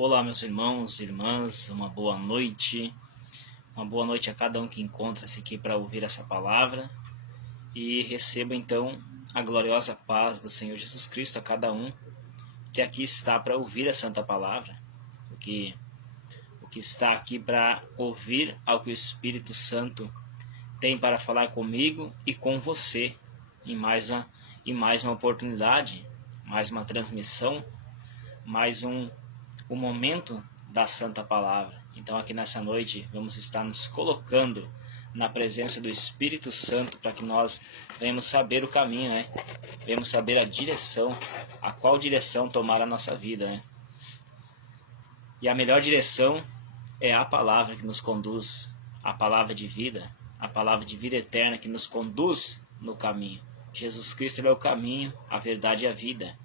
Olá, meus irmãos e irmãs, uma boa noite. Uma boa noite a cada um que encontra-se aqui para ouvir essa palavra. E receba então a gloriosa paz do Senhor Jesus Cristo a cada um que aqui está para ouvir a Santa Palavra. O que está aqui para ouvir ao que o Espírito Santo tem para falar comigo e com você em mais uma oportunidade, mais uma transmissão, mais um momento da Santa Palavra. Então aqui nessa noite vamos estar nos colocando na presença do Espírito Santo para que nós venhamos saber o caminho, né? Venhamos saber a direção, a qual direção tomar a nossa vida, né? E a melhor direção é a palavra que nos conduz, a palavra de vida eterna que nos conduz no caminho. Jesus Cristo é o caminho, a verdade e a vida.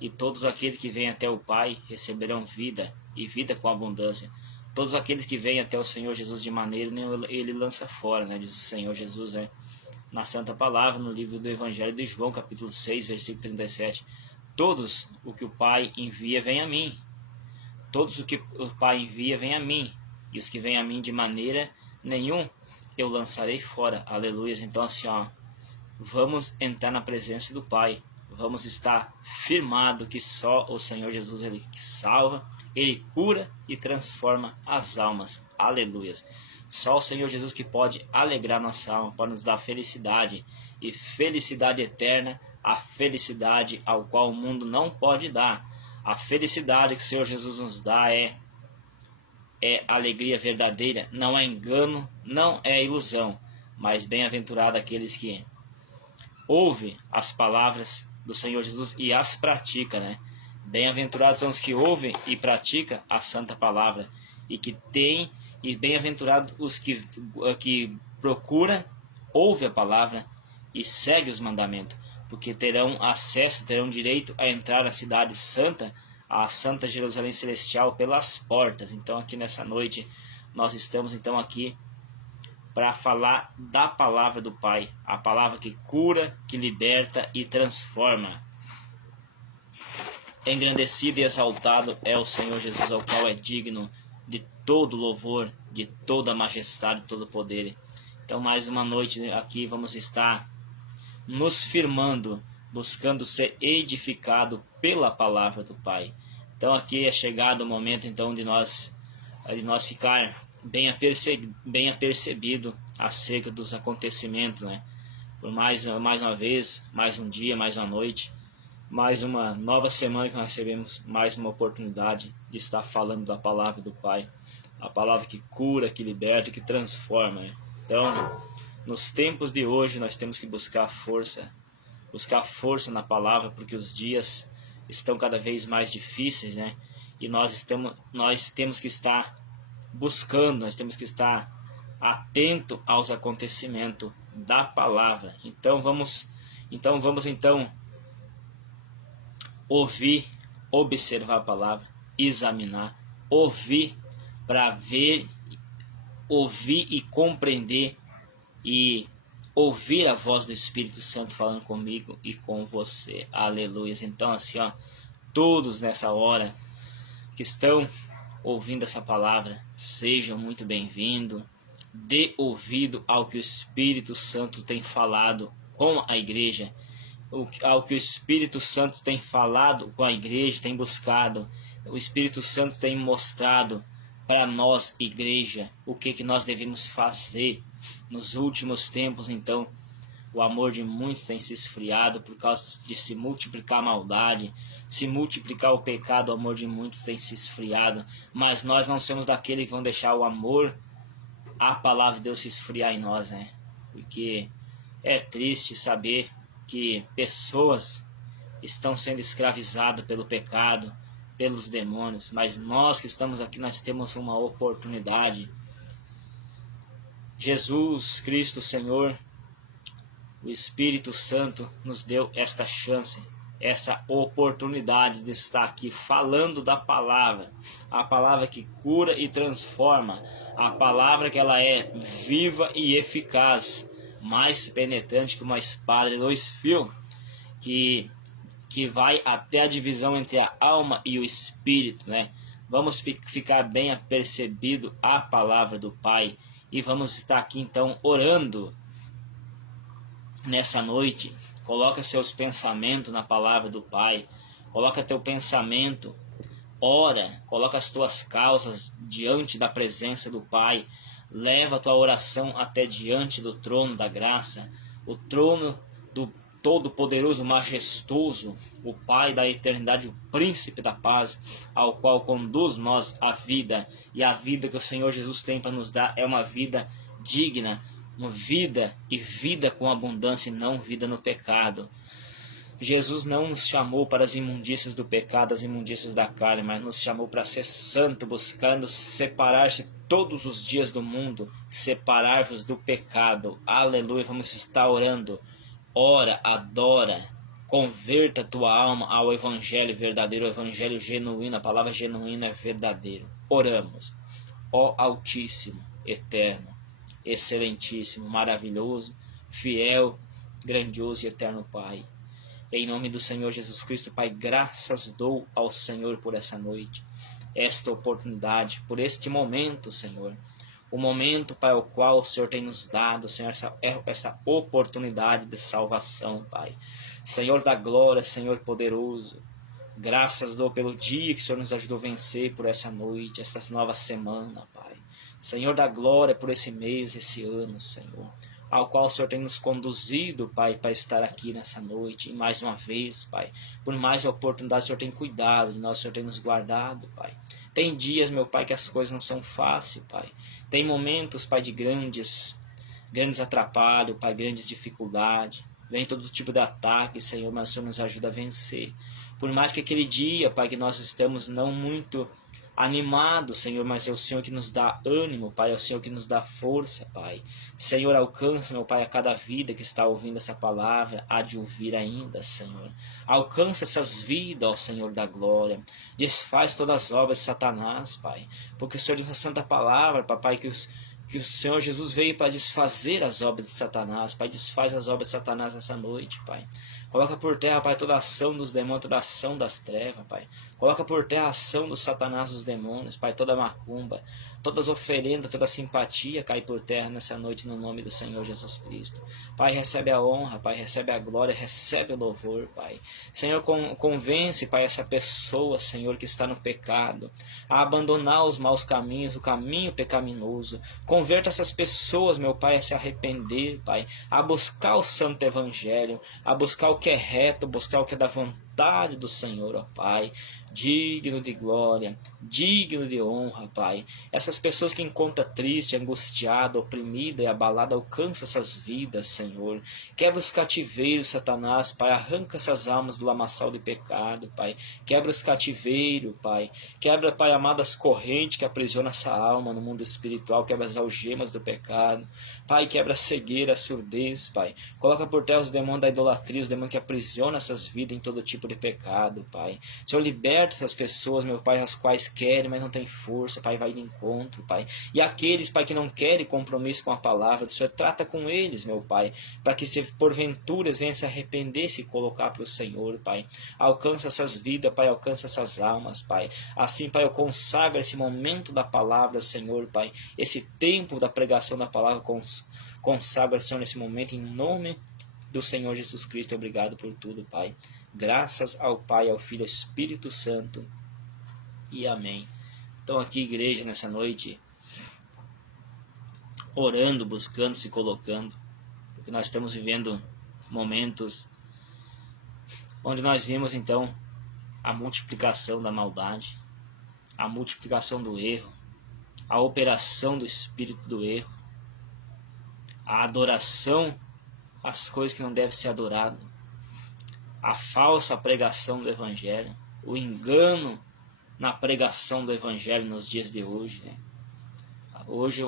E todos aqueles que vêm até o Pai receberão vida, e vida com abundância. Todos aqueles que vêm até o Senhor Jesus de maneira nenhuma ele lança fora, né? Diz o Senhor Jesus, né? Na Santa Palavra, no livro do Evangelho de João, capítulo 6, versículo 37. Todos o que o Pai envia vêm a mim. Todos o que o Pai envia vêm a mim. E os que vêm a mim de maneira nenhuma eu lançarei fora. Aleluia. Então assim, vamos entrar na presença do Pai. Vamos estar firmado que só o Senhor Jesus, Ele que salva, Ele cura e transforma as almas. Aleluia. Só o Senhor Jesus que pode alegrar nossa alma, pode nos dar felicidade, e felicidade eterna, a felicidade ao qual o mundo não pode dar. A felicidade que o Senhor Jesus nos dá é alegria verdadeira, não é engano, não é ilusão, mas bem-aventurado aqueles que ouvem as palavras do Senhor Jesus e as pratica, né? Bem-aventurados são os que ouvem e praticam a Santa Palavra, e bem-aventurados os que procuram, ouvem a palavra e seguem os mandamentos, porque terão acesso, terão direito a entrar na cidade santa, a Santa Jerusalém Celestial, pelas portas. Então aqui nessa noite nós estamos então aqui para falar da palavra do Pai, a palavra que cura, que liberta e transforma. Engrandecido e exaltado é o Senhor Jesus, ao qual é digno de todo louvor, de toda majestade, de todo poder. Então mais uma noite aqui vamos estar nos firmando, buscando ser edificado pela palavra do Pai. Então aqui é chegado o momento então de nós ficar bem apercebido acerca dos acontecimentos, né? Por mais uma vez, mais um dia, mais uma noite, mais uma nova semana que nós recebemos mais uma oportunidade de estar falando da palavra do Pai, a palavra que cura, que liberta, que transforma, né? Então, nos tempos de hoje nós temos que buscar força na palavra, porque os dias estão cada vez mais difíceis, né? E nós temos que estar buscando, nós temos que estar atento aos acontecimentos da palavra. Então vamos ouvir, observar a palavra, examinar, ouvir para ver, ouvir e compreender, e ouvir a voz do Espírito Santo falando comigo e com você. Aleluia. Então assim, todos nessa hora que estão ouvindo essa palavra, sejam muito bem-vindos. Dê ouvido ao que o Espírito Santo tem falado com a igreja, ao que o Espírito Santo tem falado com a igreja, tem buscado. O Espírito Santo tem mostrado para nós, igreja, o que nós devemos fazer. Nos últimos tempos, então, o amor de muitos tem se esfriado por causa de se multiplicar a maldade, se multiplicar o pecado. O amor de muitos tem se esfriado, mas nós não somos daqueles que vão deixar o amor, a palavra de Deus, se esfriar em nós, né? Porque é triste saber que pessoas estão sendo escravizadas pelo pecado, pelos demônios, mas nós que estamos aqui, nós temos uma oportunidade. Jesus Cristo, Senhor, o Espírito Santo nos deu esta chance, essa oportunidade de estar aqui falando da palavra, a palavra que cura e transforma, a palavra que ela é viva e eficaz, mais penetrante que uma espada de 2 fios, que vai até a divisão entre a alma e o espírito, né? vamos ficar bem apercebido a palavra do Pai e vamos estar aqui então orando nessa noite. Coloca seus pensamentos na palavra do Pai, coloca teu pensamento, ora, coloca as tuas causas diante da presença do Pai, leva a tua oração até diante do trono da graça, o trono do Todo-Poderoso, Majestoso, o Pai da eternidade, o Príncipe da paz, ao qual conduz nós a vida, e a vida que o Senhor Jesus tem para nos dar é uma vida digna, uma vida e vida com abundância, e não vida no pecado. Jesus não nos chamou para as imundícias do pecado, as imundícias da carne, mas nos chamou para ser santo, buscando separar-se todos os dias do mundo, separar-vos do pecado. Aleluia, vamos estar orando. Ora, adora, converta a tua alma ao Evangelho verdadeiro, ao Evangelho genuíno, a palavra genuína é verdadeiro. Oramos. Ó Altíssimo, Eterno, Excelentíssimo, Maravilhoso, Fiel, Grandioso e Eterno Pai, em nome do Senhor Jesus Cristo, Pai, graças dou ao Senhor por essa noite, esta oportunidade, por este momento, Senhor. O momento, Pai, o qual o Senhor tem nos dado, Senhor, essa oportunidade de salvação, Pai. Senhor da glória, Senhor poderoso, graças dou pelo dia que o Senhor nos ajudou a vencer, por essa noite, esta nova semana, Pai. Senhor da glória, por esse mês, esse ano, Senhor, ao qual o Senhor tem nos conduzido, Pai, para estar aqui nessa noite, e mais uma vez, Pai, por mais oportunidade, o Senhor tem cuidado de nós, o Senhor tem nos guardado, Pai. Tem dias, meu Pai, que as coisas não são fáceis, Pai. Tem momentos, Pai, de grandes atrapalhos, Pai, grandes dificuldades. Vem todo tipo de ataque, Senhor, mas o Senhor nos ajuda a vencer. Por mais que aquele dia, Pai, que nós estamos não muito animados, Senhor, mas é o Senhor que nos dá ânimo, Pai, é o Senhor que nos dá força, Pai. Senhor, alcança, meu Pai, a cada vida que está ouvindo essa palavra, há de ouvir ainda, Senhor. Alcança essas vidas, ó Senhor da glória. Desfaz todas as obras de Satanás, Pai, porque o Senhor diz na santa palavra, Papai, que o Senhor Jesus veio para desfazer as obras de Satanás, Pai. Desfaz as obras de Satanás nessa noite, Pai. Coloca por terra, Pai, toda a ação dos demônios, toda a ação das trevas, Pai. Coloca por terra a ação do Satanás, dos demônios, Pai, toda a macumba, todas as oferendas, toda a simpatia cai por terra nessa noite no nome do Senhor Jesus Cristo. Pai, recebe a honra, Pai, recebe a glória, recebe o louvor, Pai. Senhor, convence, Pai, essa pessoa, Senhor, que está no pecado, a abandonar os maus caminhos, o caminho pecaminoso. Converta essas pessoas, meu Pai, a se arrepender, Pai, a buscar o santo evangelho, a buscar o que é reto, buscar o que é da vontade do Senhor, ó Pai, digno de glória, digno de honra, Pai. Essas pessoas que encontram triste, angustiada, oprimida e abalada, alcança essas vidas, Senhor. Quebra os cativeiros, Satanás, Pai, arranca essas almas do lamaçal de pecado, Pai. Quebra os cativeiros, Pai. Quebra, Pai amado, as correntes que aprisionam essa alma no mundo espiritual, quebra as algemas do pecado. Pai, quebra a cegueira, a surdez, Pai. Coloca por terra os demônios da idolatria, os demônios que aprisionam essas vidas em todo tipo de pecado, Pai. Senhor, liberta essas pessoas, meu Pai, as quais querem, mas não tem força, Pai, vai de encontro, Pai. E aqueles, Pai, que não querem compromisso com a palavra do Senhor, trata com eles, meu Pai, para que se porventura venham se arrepender, se colocar para o Senhor, Pai. Alcança essas vidas, Pai, alcança essas almas, Pai. Assim, Pai, eu consagro esse momento da palavra, Senhor, Pai, esse tempo da pregação da palavra, consagra, Senhor, nesse momento, em nome do Senhor Jesus Cristo. Obrigado por tudo, Pai. Graças ao Pai, ao Filho, ao Espírito Santo. E amém. Então aqui, igreja, nessa noite, orando, buscando, se colocando, porque nós estamos vivendo momentos onde nós vimos, então, a multiplicação da maldade, a multiplicação do erro, a operação do espírito do erro, a adoração às coisas que não devem ser adoradas, a falsa pregação do Evangelho, o engano na pregação do Evangelho nos dias de hoje, né? Hoje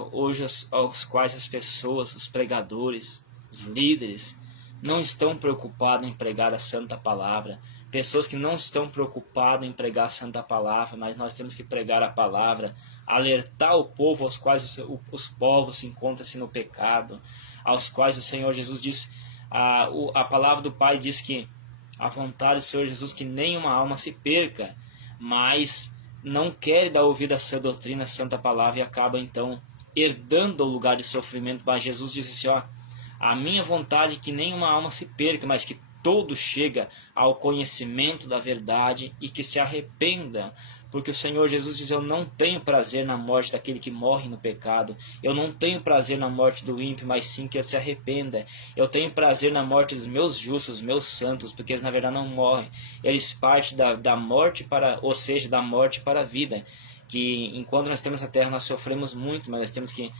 aos quais as pessoas, os pregadores, os líderes, não estão preocupados em pregar a santa palavra. Pessoas que não estão preocupadas em pregar a santa palavra, mas nós temos que pregar a palavra, alertar o povo aos quais os povos se encontram-se no pecado, aos quais o Senhor Jesus diz, a palavra do Pai diz que a vontade do Senhor Jesus que nenhuma alma se perca, mas não quer dar ouvido à sã doutrina, à santa palavra, e acaba então herdando o lugar de sofrimento. Mas Jesus disse assim, ó, a minha vontade é que nenhuma alma se perca, mas que todo chega ao conhecimento da verdade e que se arrependa. Porque o Senhor Jesus diz, eu não tenho prazer na morte daquele que morre no pecado. Eu não tenho prazer na morte do ímpio, mas sim que ele se arrependa. Eu tenho prazer na morte dos meus justos, meus santos, porque eles na verdade não morrem. Eles partem da morte para, ou seja, da morte para a vida. Que enquanto nós temos essa terra, nós sofremos muito, mas nós temos que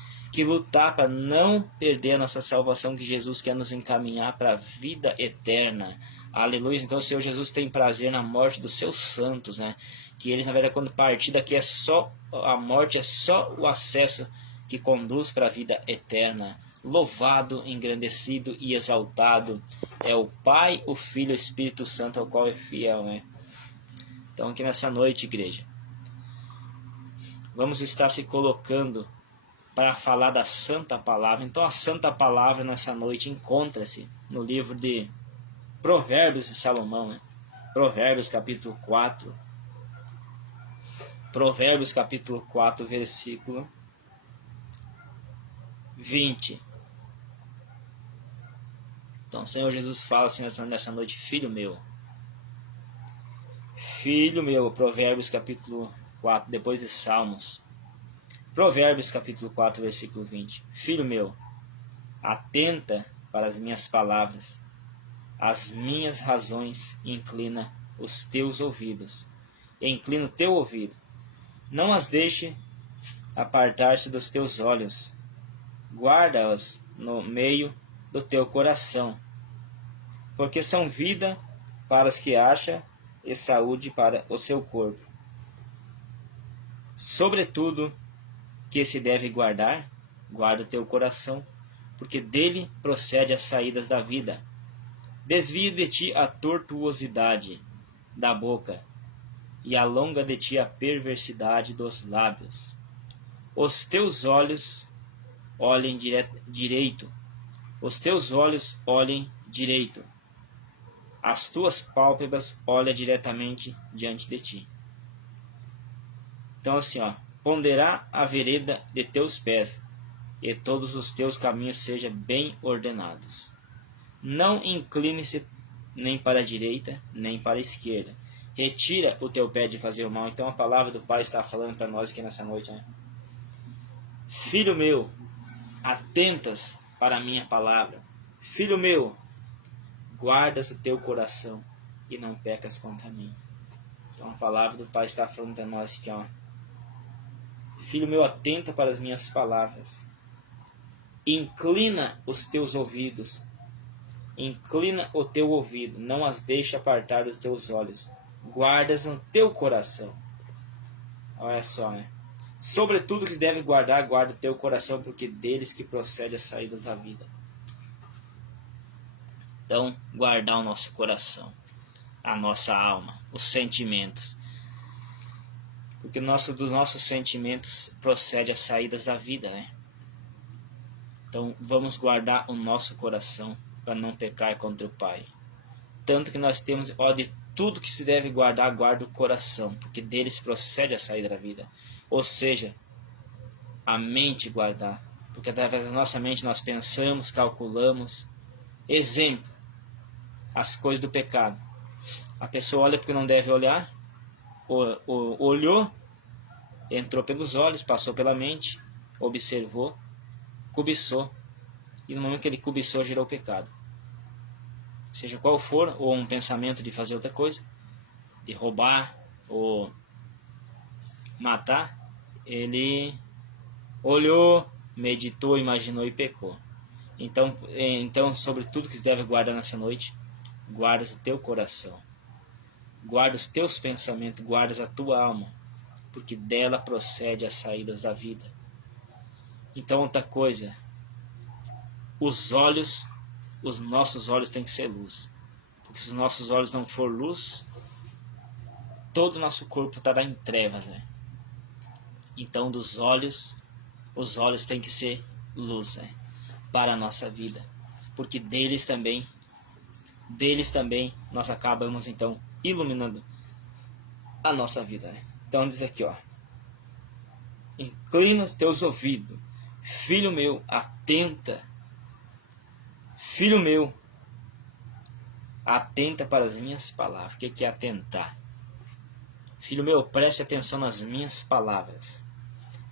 lutar para não perder a nossa salvação, que Jesus quer nos encaminhar para a vida eterna. Aleluia. Então o Senhor Jesus tem prazer na morte dos seus santos, né? Que eles, na verdade, quando partir daqui, é só a morte, é só o acesso que conduz para a vida eterna. Louvado, engrandecido e exaltado é o Pai, o Filho e o Espírito Santo, ao qual é fiel, né? Então aqui nessa noite, igreja, vamos estar se colocando para falar da Santa Palavra. Então a Santa Palavra nessa noite encontra-se no livro de Provérbios de Salomão, né? Provérbios capítulo 4. Provérbios capítulo 4, versículo 20. Então o Senhor Jesus fala assim nessa noite, filho meu, Provérbios capítulo 4, depois de Salmos. Provérbios capítulo 4, versículo 20. Filho meu, atenta para as minhas palavras, as minhas razões, inclina os teus ouvidos. Inclina o teu ouvido. Não as deixe apartar-se dos teus olhos. Guarda-as no meio do teu coração, porque são vida para os que acham e saúde para o seu corpo. Sobretudo que se deve guardar, guarda o teu coração, porque dele procede as saídas da vida. Desvia de ti a tortuosidade da boca, e alonga de ti a perversidade dos lábios. Os teus olhos olhem direito, os teus olhos olhem direito, as tuas pálpebras olhem diretamente diante de ti. Então assim, ó, ponderá a vereda de teus pés, e todos os teus caminhos sejam bem ordenados. Não incline-se nem para a direita, nem para a esquerda. Retira o teu pé de fazer o mal. Então a palavra do Pai está falando para nós aqui nessa noite, né? Filho meu, atentas para a minha palavra. Filho meu, guardas o teu coração e não pecas contra mim. Então a palavra do Pai está falando para nós aqui, ó. Filho meu, atenta para as minhas palavras. Inclina os teus ouvidos. Inclina o teu ouvido, não as deixe apartar dos teus olhos. Guardas no teu coração. Olha só, né? Sobretudo que deve guardar, guarda o teu coração, porque deles que procede as saídas da vida. Então, guardar o nosso coração, a nossa alma, os sentimentos. Porque dos nossos sentimentos procede as saídas da vida, né? Então, vamos guardar o nosso coração para não pecar contra o Pai. Tanto que nós temos, ó, de tudo que se deve guardar, guarda o coração, porque deles procede a saída da vida. Ou seja, a mente guardar, porque através da nossa mente nós pensamos, calculamos. Exemplo, as coisas do pecado. A pessoa olha porque não deve olhar, olhou, entrou pelos olhos, passou pela mente, observou, cobiçou, e no momento que ele cobiçou, gerou o pecado. Seja qual for, ou um pensamento de fazer outra coisa, de roubar ou matar, ele olhou, meditou, imaginou e pecou. Então, sobre tudo que se deve guardar nessa noite, guarda o teu coração, guarda os teus pensamentos, guarda a tua alma, porque dela procede as saídas da vida. Então, outra coisa, os nossos olhos têm que ser luz, porque se os nossos olhos não for luz, todo o nosso corpo estará em trevas, né? Então, os olhos têm que ser luz, né? Para a nossa vida, porque deles também nós acabamos então iluminando a nossa vida, né? Então diz aqui, ó: inclina os teus ouvidos, filho meu, atenta, filho meu, atenta para as minhas palavras. O que é atentar? Filho meu, preste atenção nas minhas palavras.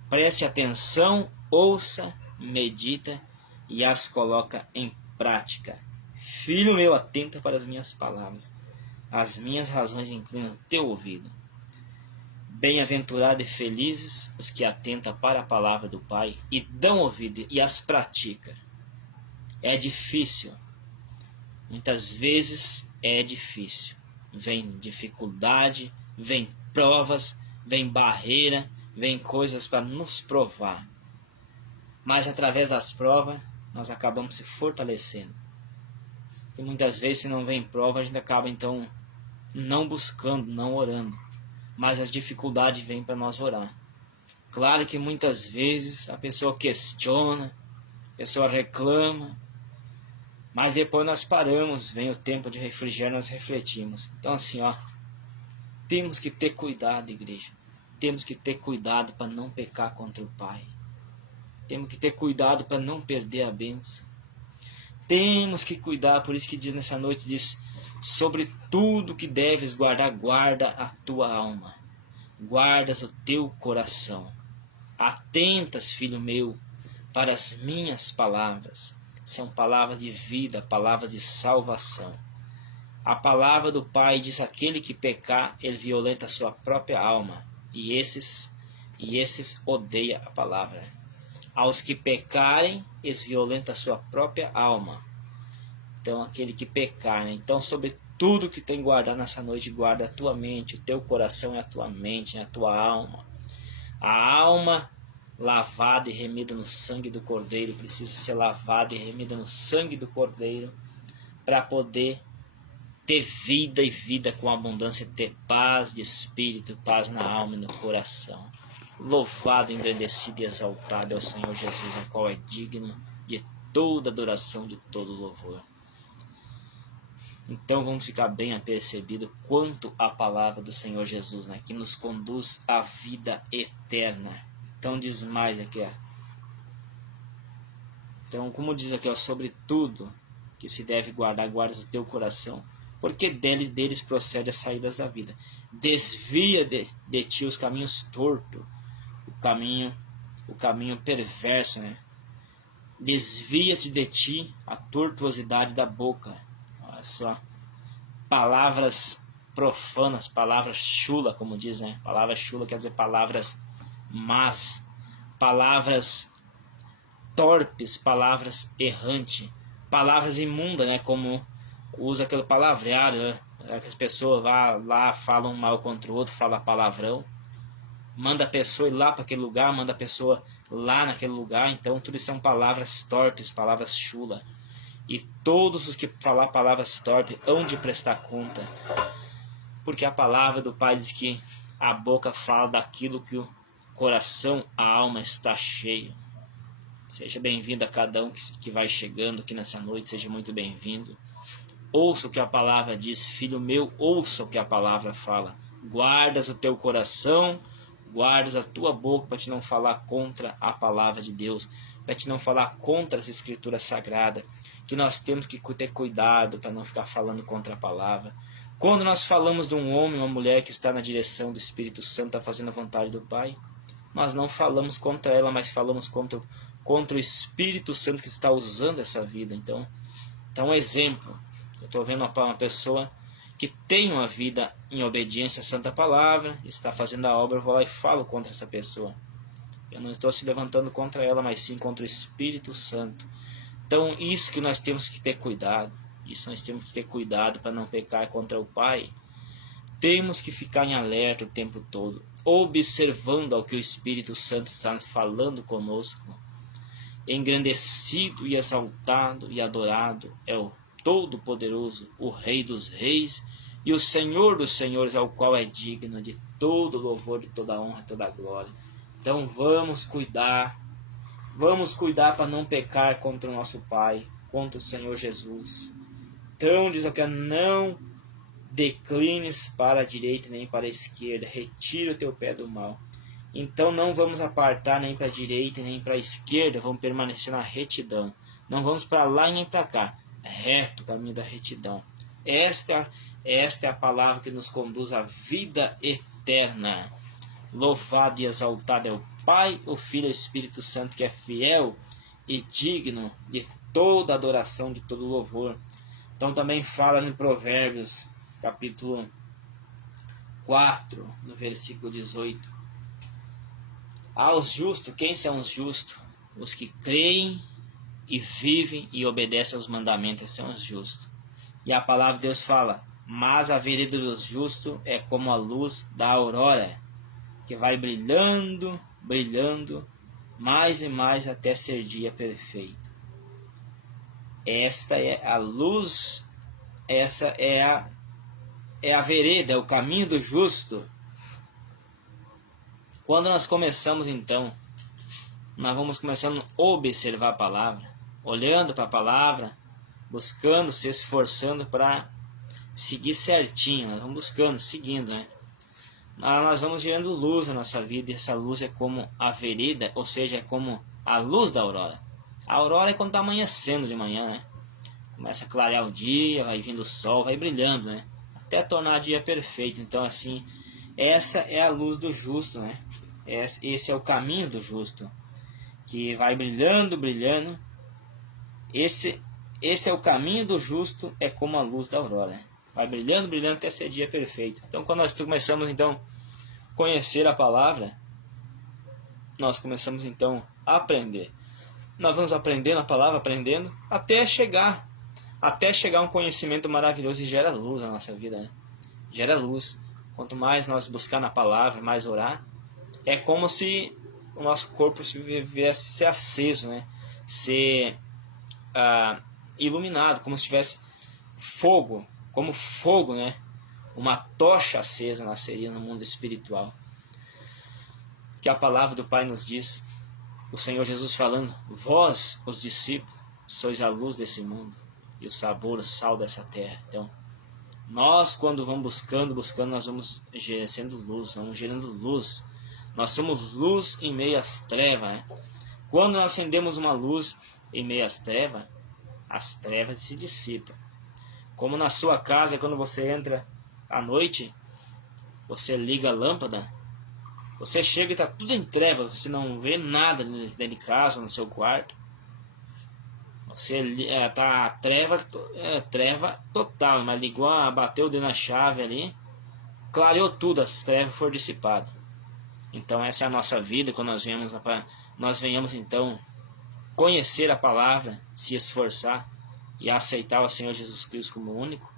Preste atenção, ouça, medita e as coloca em prática. Filho meu, atenta para as minhas palavras. As minhas razões inclinam o teu ouvido. Bem-aventurados e felizes os que atentam para a palavra do Pai e dão ouvido e as praticam. É difícil. Muitas vezes é difícil. Vem dificuldade, vem provas, vem barreira, vem coisas para nos provar. Mas através das provas, nós acabamos se fortalecendo. E muitas vezes, se não vem prova, a gente acaba então não buscando, não orando. Mas as dificuldades vêm para nós orar. Claro que muitas vezes a pessoa questiona, a pessoa reclama, mas depois nós paramos, vem o tempo de refrigério, nós refletimos. Então assim, ó, temos que ter cuidado, igreja. Temos que ter cuidado para não pecar contra o Pai. Temos que ter cuidado para não perder a bênção. Temos que cuidar, por isso que diz nessa noite, diz: sobre tudo que deves guardar, guarda a tua alma, guardas o teu coração. Atentas, filho meu, para as minhas palavras. São palavras de vida, palavras de salvação. A palavra do Pai diz: aquele que pecar, ele violenta a sua própria alma, e esses odeia a palavra. Aos que pecarem, eles violentam a sua própria alma. Então, aquele que pecar, né? Então, sobre tudo que tem que guardar nessa noite, guarda a tua mente, o teu coração é a tua mente, é a tua alma. A alma lavada e remida no sangue do Cordeiro precisa ser lavada e remida no sangue do Cordeiro para poder ter vida e vida com abundância, ter paz de espírito, paz na alma e no coração. Louvado, engrandecido e exaltado é o Senhor Jesus, o qual é digno de toda adoração, de todo louvor. Então vamos ficar bem apercebido quanto à palavra do Senhor Jesus, né, que nos conduz à vida eterna. Então diz mais aqui, ó. Então, como diz aqui, ó, sobre tudo que se deve guardar, guarda o teu coração, porque deles procede as saídas da vida. Desvia de ti os caminhos tortos, o caminho perverso, né? Desvia-te de ti a tortuosidade da boca. Olha só, palavras profanas, palavras chula, como diz, né? Palavra chula quer dizer palavras más, palavras torpes, palavras errantes, palavras imundas, né? Como usa aquele palavreado, né? Que as pessoas vão lá, falam mal contra o outro, falam palavrão, manda a pessoa ir lá para aquele lugar, manda a pessoa lá naquele lugar. Então tudo isso são palavras torpes, palavras chula. E todos os que falar palavras torpes hão de prestar conta, porque a palavra do Pai diz que a boca fala daquilo que o coração, a alma está cheio. Seja bem-vindo a cada um que vai chegando aqui nessa noite, seja muito bem-vindo. Ouça o que a palavra diz, filho meu, ouça o que a palavra fala. Guardas o teu coração, guardas a tua boca para te não falar contra a palavra de Deus, para te não falar contra as escrituras sagradas, que nós temos que ter cuidado para não ficar falando contra a palavra. Quando nós falamos de um homem ou uma mulher que está na direção do Espírito Santo, está fazendo a vontade do Pai, nós não falamos contra ela, mas falamos contra o Espírito Santo que está usando essa vida. Então um exemplo. Eu estou vendo uma pessoa que tem uma vida em obediência à Santa Palavra, está fazendo a obra, eu vou lá e falo contra essa pessoa. Eu não estou se levantando contra ela, mas sim contra o Espírito Santo. Então isso que nós temos que ter cuidado. Isso nós temos que ter cuidado para não pecar contra o Pai. Temos que ficar em alerta o tempo todo, observando ao que o Espírito Santo está falando conosco. Engrandecido e exaltado e adorado é o Todo-Poderoso, o Rei dos Reis e o Senhor dos Senhores, ao qual é digno de todo louvor, de toda honra, toda glória. Então vamos cuidar para não pecar contra o nosso Pai, contra o Senhor Jesus. Então diz aqui, não declines para a direita nem para a esquerda, retira o teu pé do mal. Então não vamos apartar nem para a direita nem para a esquerda, vamos permanecer na retidão. Não vamos para lá e nem para cá, reto o caminho da retidão. Esta é a palavra que nos conduz à vida eterna. Louvado e exaltado é o Pai, o Filho e o Espírito Santo, que é fiel e digno de toda adoração, de todo louvor. Então também fala em Provérbios, capítulo 4, no versículo 18. Aos justos, quem são os justos? Os que creem e vivem e obedecem aos mandamentos, são os justos. E a palavra de Deus fala, mas a vereda dos justos é como a luz da aurora, que vai brilhando, brilhando, mais e mais até ser dia perfeito. Esta é a luz, essa é a vereda, é o caminho do justo. Quando nós começamos então, nós vamos começando a observar a palavra, olhando para a palavra, buscando, se esforçando para seguir certinho. Nós vamos buscando, seguindo, né? Nós vamos gerando luz na nossa vida, e essa luz é como a vereda, ou seja, é como a luz da aurora. A aurora é quando está amanhecendo de manhã, né? Começa a clarear o dia, vai vindo o sol, vai brilhando, né? Até tornar o dia perfeito. Então, assim, essa é a luz do justo, né? Esse é o caminho do justo, que vai brilhando, brilhando. Esse é o caminho do justo, é como a luz da aurora, né? Vai brilhando, brilhando até ser dia perfeito. Então, quando nós começamos, então, a conhecer a palavra, nós começamos, então, a aprender. Nós vamos aprendendo a palavra, aprendendo, até chegar a um conhecimento maravilhoso e gera luz na nossa vida, né? Gera luz. Quanto mais nós buscar na palavra, mais orar, é como se o nosso corpo viesse ser aceso, né? Ser iluminado, como se tivesse fogo, como fogo, né? Uma tocha acesa nasceria no mundo espiritual. Que a palavra do Pai nos diz, o Senhor Jesus falando, vós, os discípulos, sois a luz desse mundo e o sabor, o sal dessa terra. Então, nós quando vamos buscando, nós vamos sendo luz, vamos gerando luz. Nós somos luz em meio às trevas, né? Quando nós acendemos uma luz em meio às trevas, as trevas se dissipam. Como na sua casa, quando você entra à noite, você liga a lâmpada, você chega e está tudo em trevas, você não vê nada dentro de casa, no seu quarto. Você tá treva total, mas ligou, bateu o dedo na chave ali, clareou tudo, as trevas foram dissipadas. Então essa é a nossa vida, quando nós venhamos então conhecer a palavra, se esforçar e aceitar o Senhor Jesus Cristo como único,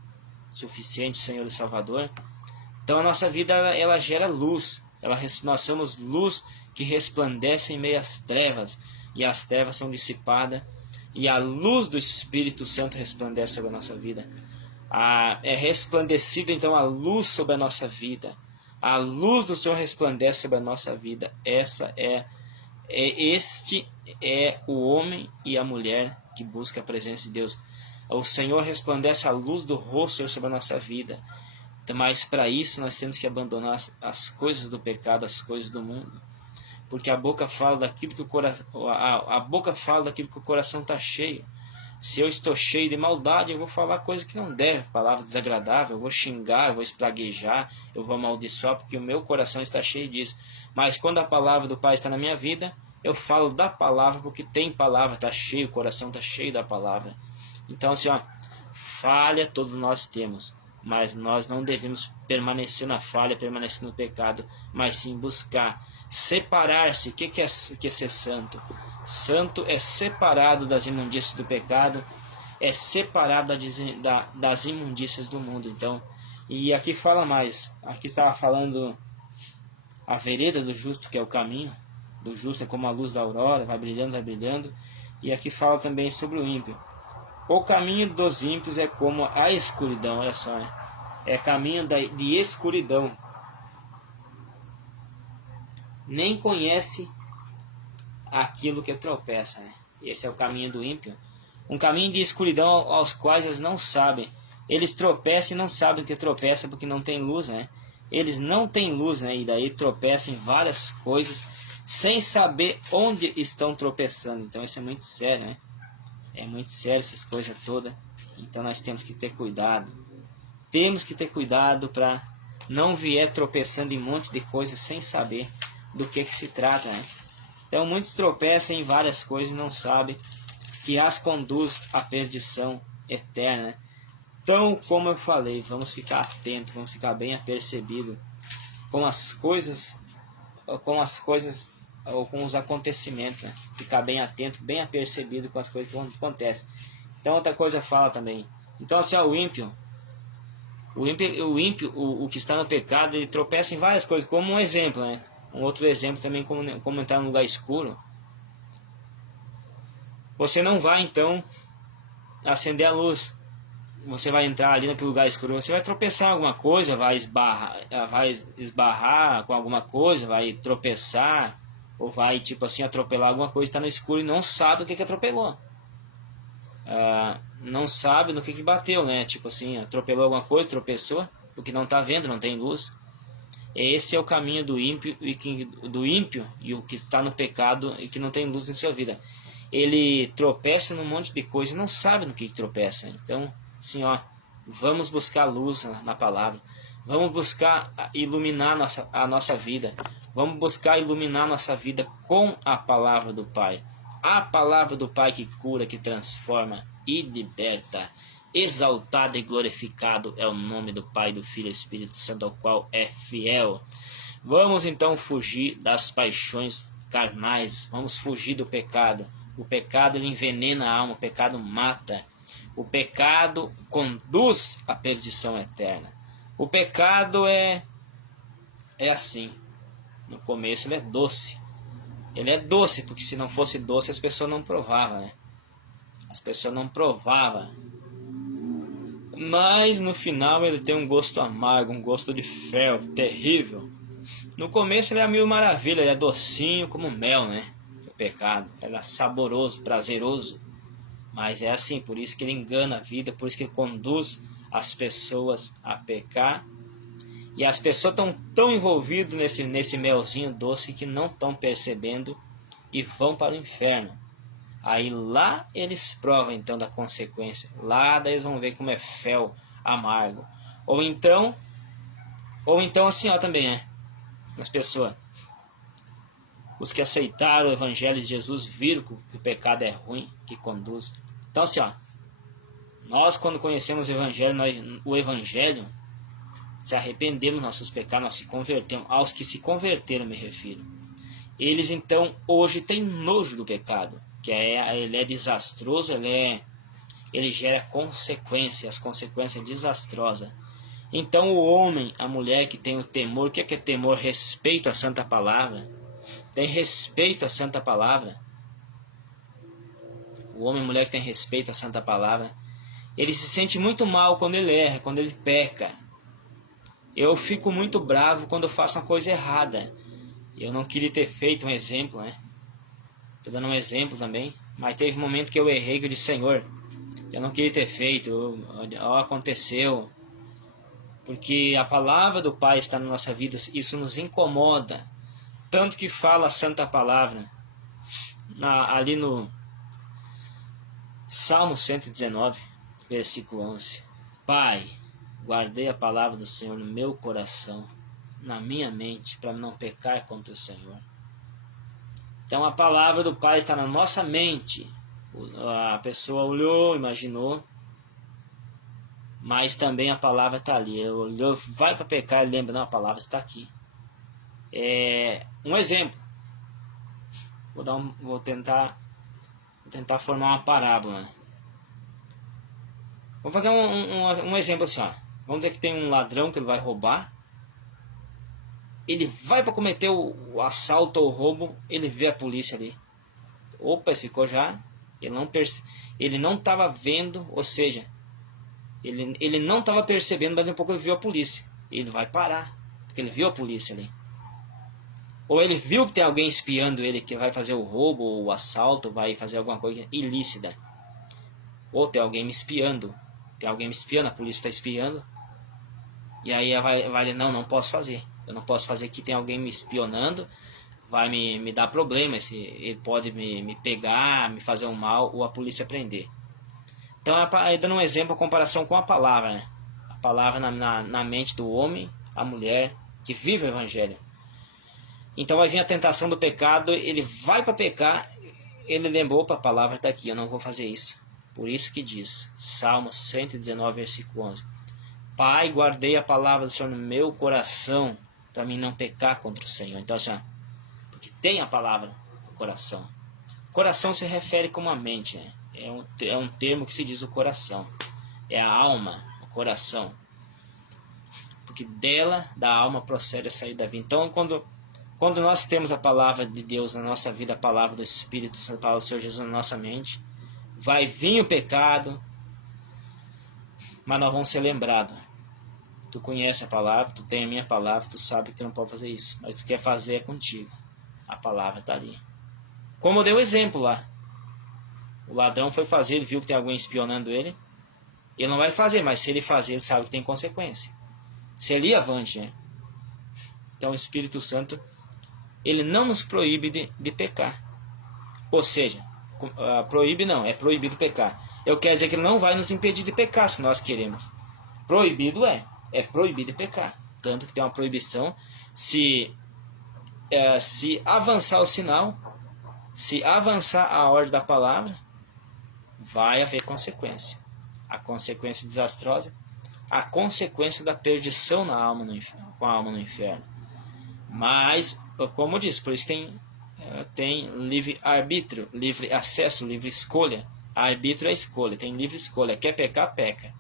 suficiente Senhor e Salvador. Então a nossa vida ela gera luz, nós somos luz que resplandece em meio às trevas, e as trevas são dissipadas, e a luz do Espírito Santo resplandece sobre a nossa vida. É resplandecida então a luz sobre a nossa vida. A luz do Senhor resplandece sobre a nossa vida. Este é o homem e a mulher que busca a presença de Deus. O Senhor resplandece a luz do rosto sobre a nossa vida. Mas para isso nós temos que abandonar as coisas do pecado, as coisas do mundo. Porque a boca fala daquilo que o coração está cheio. Se eu estou cheio de maldade, eu vou falar coisa que não deve, palavra desagradável, eu vou xingar, eu vou espraguejar, eu vou amaldiçoar, porque o meu coração está cheio disso. Mas quando a palavra do Pai está na minha vida, eu falo da palavra, porque tem palavra, está cheio, o coração está cheio da palavra. Então assim, falha todos nós temos, mas nós não devemos permanecer na falha, permanecer no pecado, mas sim buscar separar-se. O que é ser santo? Santo é separado das imundícias do pecado, é separado das imundícias do mundo. Então, e aqui fala mais, aqui estava falando a vereda do justo, que é o caminho do justo, é como a luz da aurora, vai brilhando, e aqui fala também sobre o ímpio. O caminho dos ímpios é como a escuridão, olha só, né? É caminho de escuridão, nem conhece aquilo que tropeça, né? Esse é o caminho do ímpio, um caminho de escuridão aos quais eles não sabem Eles tropeçam e não sabem o que tropeça porque não tem luz, né? Eles não têm luz, né? E daí tropeçam em várias coisas sem saber onde estão tropeçando. Então isso é muito sério, né? É muito sério essas coisas todas. Então nós temos que ter cuidado. Temos que ter cuidado para não vier tropeçando em um monte de coisas sem saber do que se trata, né? Então muitos tropeçam em várias coisas e não sabem que as conduz à perdição eterna, né? Então, como eu falei, vamos ficar atentos, vamos ficar bem apercebidos com as coisas ou com os acontecimentos, né? Ficar bem atento, bem apercebido com as coisas que acontecem. Então outra coisa fala também. Então assim, ó, o ímpio, o que está no pecado, ele tropeça em várias coisas, como um exemplo, né? Um outro exemplo também, como entrar num lugar escuro. Você não vai então acender a luz. Você vai entrar ali naquele lugar escuro, você vai tropeçar em alguma coisa, vai esbarrar com alguma coisa, vai tropeçar, ou vai tipo assim atropelar alguma coisa, está no escuro e não sabe o que atropelou. Não sabe no que bateu, né? Tipo assim, atropelou alguma coisa, tropeçou, porque não está vendo, não tem luz. Esse é o caminho do ímpio e o que está no pecado e que não tem luz em sua vida. Ele tropeça num monte de coisa e não sabe no que tropeça. Então, assim, ó, vamos buscar luz na palavra. Vamos buscar iluminar a nossa vida. Vamos buscar iluminar nossa vida com a palavra do Pai. A palavra do Pai que cura, que transforma e liberta. Exaltado e glorificado é o nome do Pai, do Filho e do Espírito Santo, ao qual é fiel. Vamos então fugir das paixões carnais. Vamos fugir do pecado. O pecado ele envenena a alma, o pecado mata. O pecado conduz à perdição eterna. O pecado é assim. No começo ele é doce. Ele é doce, porque se não fosse doce as pessoas não provavam, né? As pessoas não provavam. Mas no final ele tem um gosto amargo, um gosto de fel, terrível. No começo ele é mil maravilha, ele é docinho como mel, né? O pecado, ele é saboroso, prazeroso. Mas é assim, por isso que ele engana a vida, por isso que ele conduz as pessoas a pecar. E as pessoas estão tão envolvidas nesse melzinho doce que não estão percebendo e vão para o inferno. Aí lá eles provam então da consequência. Lá daí eles vão ver como é fel, amargo. Ou então assim, ó, também é. As pessoas, os que aceitaram o evangelho de Jesus viram que o pecado é ruim, que conduz. Então assim, ó, nós quando conhecemos o evangelho, se arrependemos dos nossos pecados, nós se convertemos. Aos que se converteram me refiro. Eles então hoje têm nojo do pecado, que ele é desastroso, ele gera consequências, as consequências desastrosas. Então o homem, a mulher que tem o temor, o que é temor? Respeito à santa palavra. Tem respeito à santa palavra. O homem e a mulher que tem respeito à santa palavra, ele se sente muito mal quando ele erra, quando ele peca. Eu fico muito bravo quando eu faço uma coisa errada. Eu não queria ter feito um exemplo, né? Estou dando um exemplo também. Mas teve um momento que eu errei, que eu disse, Senhor, eu não queria ter feito, aconteceu. Porque a palavra do Pai está na nossa vida, isso nos incomoda. Tanto que fala a santa palavra, ali no Salmo 119, versículo 11. Pai, guardei a palavra do Senhor no meu coração, na minha mente, para não pecar contra o Senhor. Então a palavra do Pai está na nossa mente. A pessoa olhou, imaginou, mas também a palavra está ali. Olhou, vai para pecar e lembra, não, a palavra está aqui. Um exemplo. Vou tentar formar uma parábola. Vamos fazer um exemplo assim, ó. Vamos dizer que tem um ladrão que ele vai roubar. Ele vai para cometer o assalto ou o roubo, ele vê a polícia ali. Opa, ele ficou já. Ele não estava vendo, ou seja, ele não estava percebendo, mas daqui a pouco ele viu a polícia. Ele vai parar, porque ele viu a polícia ali. Ou ele viu que tem alguém espiando ele, que vai fazer o roubo ou o assalto, vai fazer alguma coisa ilícita. Ou tem alguém me espiando. tem alguém me espiando, a polícia está espiando. E aí vai não posso fazer. Eu não posso fazer que tem alguém me espionando, vai me dar problema, ele pode me pegar, me fazer um mal ou a polícia prender. Então, aí dando um exemplo, a comparação com a palavra, né? A palavra na mente do homem, a mulher que vive o evangelho. Então vai vir a tentação do pecado, ele vai para pecar, ele lembrou, para a palavra está aqui, eu não vou fazer isso. Por isso que diz, Salmo 119, versículo 11. Pai, guardei a palavra do Senhor no meu coração, para mim não pecar contra o Senhor. Então, assim, porque tem a palavra no coração. Coração se refere como a mente, né? É um termo que se diz o coração. É a alma, o coração. Porque dela, da alma, procede a sair da vida. Então, quando nós temos a palavra de Deus na nossa vida, a palavra do Espírito, a palavra do Senhor Jesus na nossa mente, vai vir o pecado, mas nós vamos ser lembrados. Tu conhece a palavra, tu tem a minha palavra, tu sabe que tu não pode fazer isso, mas tu quer fazer é contigo. A palavra está ali. Como eu dei o exemplo lá. O ladrão foi fazer, ele viu que tem alguém espionando ele. Ele não vai fazer, mas se ele fazer, ele sabe que tem consequência. Se ele ir avante, né? Então o Espírito Santo, ele não nos proíbe de pecar. Ou seja, proíbe não, é proibido pecar. Eu quero dizer que ele não vai nos impedir de pecar se nós queremos. Proibido é proibido pecar. Tanto que tem uma proibição, se avançar o sinal, se avançar a ordem da palavra, vai haver consequência. A consequência desastrosa, a consequência da perdição na alma com a alma no inferno. Mas, como eu disse, por isso tem livre arbítrio, livre acesso, livre escolha. Arbítrio é escolha, tem livre escolha. Quer pecar, peca.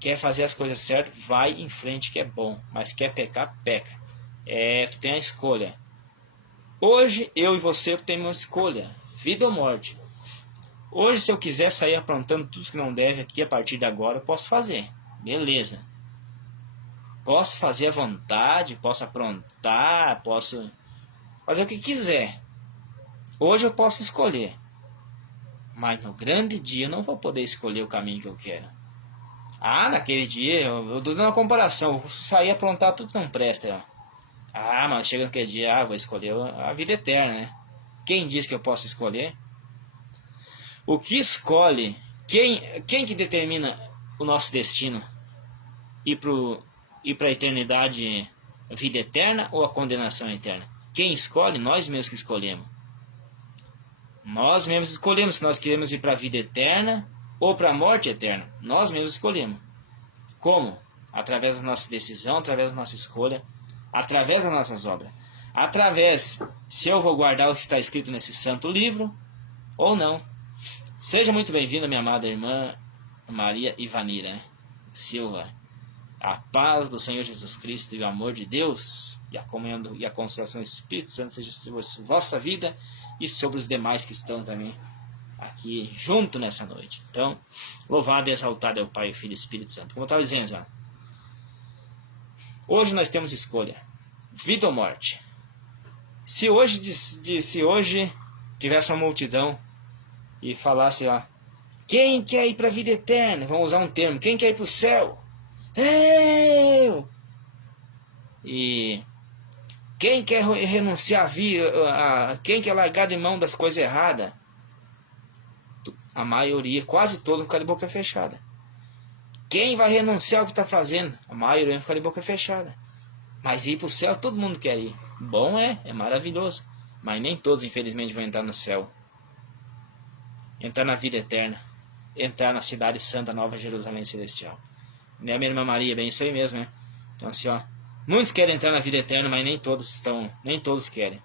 Quer fazer as coisas certas, vai em frente que é bom. Mas quer pecar, peca. Tu tem a escolha. Hoje, eu e você temos uma escolha. Vida ou morte. Hoje, se eu quiser sair aprontando tudo que não deve aqui, a partir de agora, eu posso fazer. Beleza. Posso fazer à vontade, posso aprontar, posso fazer o que quiser. Hoje eu posso escolher. Mas no grande dia eu não vou poder escolher o caminho que eu quero. Naquele dia, eu tô dando uma comparação, eu vou sair aprontar tudo que não presta. Mas chega naquele dia, vou escolher a vida eterna, né? Quem diz que eu posso escolher? O que escolhe, quem que determina o nosso destino? Ir para a eternidade, a vida eterna ou a condenação eterna? Quem escolhe? Nós mesmos que escolhemos. Nós mesmos escolhemos se nós queremos ir para a vida eterna ou para a morte eterna. Nós mesmos escolhemos. Como? Através da nossa decisão, através da nossa escolha, através das nossas obras. Através, se eu vou guardar o que está escrito nesse santo livro ou não. Seja muito bem-vinda, minha amada irmã Maria Ivanira Silva. A paz do Senhor Jesus Cristo e o amor de Deus e a comunhão e a consolação do Espírito Santo seja sobre a vossa vida e sobre os demais que estão também aqui junto nessa noite. Então, louvado e exaltado é o Pai, o Filho e o Espírito Santo. Como eu estava dizendo, hoje nós temos escolha, vida ou morte. Se hoje tivesse uma multidão e falasse, quem quer ir para a vida eterna? Vamos usar um termo, quem quer ir para o céu? Eu! E quem quer renunciar à vida, quem quer largar de mão das coisas erradas? A maioria, quase todos, ficar de boca fechada. Quem vai renunciar ao que está fazendo? A maioria vai ficar de boca fechada. Mas ir para o céu, todo mundo quer ir. Bom é maravilhoso. Mas nem todos, infelizmente, vão entrar no céu. Entrar na vida eterna. Entrar na cidade santa, Nova Jerusalém Celestial. Né, minha irmã Maria? Bem isso aí mesmo, né? Então assim, muitos querem entrar na vida eterna, mas nem todos querem.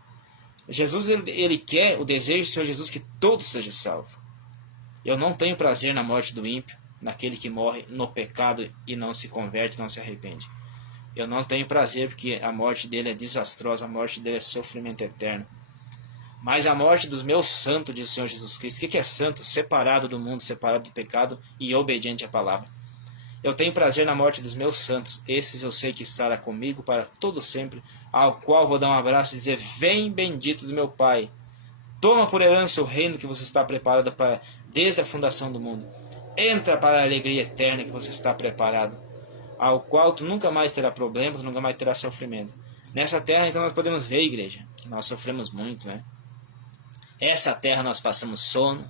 Jesus, ele quer, o desejo do Senhor Jesus, que todos sejam salvos. Eu não tenho prazer na morte do ímpio, naquele que morre no pecado e não se converte, não se arrepende. Eu não tenho prazer porque a morte dele é desastrosa, a morte dele é sofrimento eterno. Mas a morte dos meus santos, diz o Senhor Jesus Cristo. O que é santo? Separado do mundo, separado do pecado e obediente à palavra. Eu tenho prazer na morte dos meus santos. Esses eu sei que estará comigo para todo sempre, ao qual vou dar um abraço e dizer: vem, bendito do meu Pai. Toma por herança o reino que você está preparado para desde a fundação do mundo. Entra para a alegria eterna que você está preparado, ao qual tu nunca mais terá problemas, nunca mais terá sofrimento. Nessa terra, então, nós podemos ver, igreja, que nós sofremos muito, né? Essa terra nós passamos sono.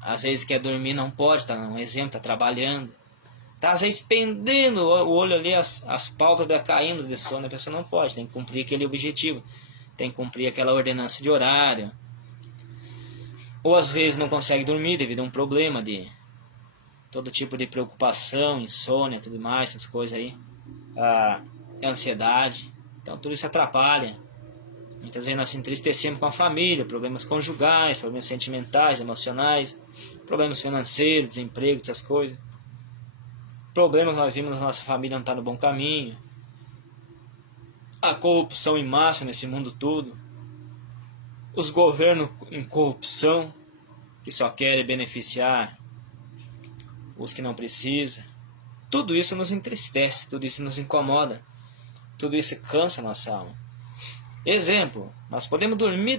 Às vezes quer dormir, não pode, tá? Um exemplo, está trabalhando. Tá às vezes pendendo o olho ali, as pálpebras caindo de sono. A pessoa não pode, tem que cumprir aquele objetivo. Tem que cumprir aquela ordenança de horário. Ou às vezes não consegue dormir devido a um problema de todo tipo de preocupação, insônia, tudo mais, essas coisas aí. Ansiedade. Então tudo isso atrapalha. Muitas vezes nós se entristecemos com a família, problemas conjugais, problemas sentimentais, emocionais, problemas financeiros, desemprego, essas coisas. Problemas que nós vimos na nossa família não estar no bom caminho. A corrupção em massa nesse mundo todo. Os governos em corrupção, que só querem beneficiar os que não precisam. Tudo isso nos entristece, tudo isso nos incomoda. Tudo isso cansa a nossa alma. Exemplo, nós podemos dormir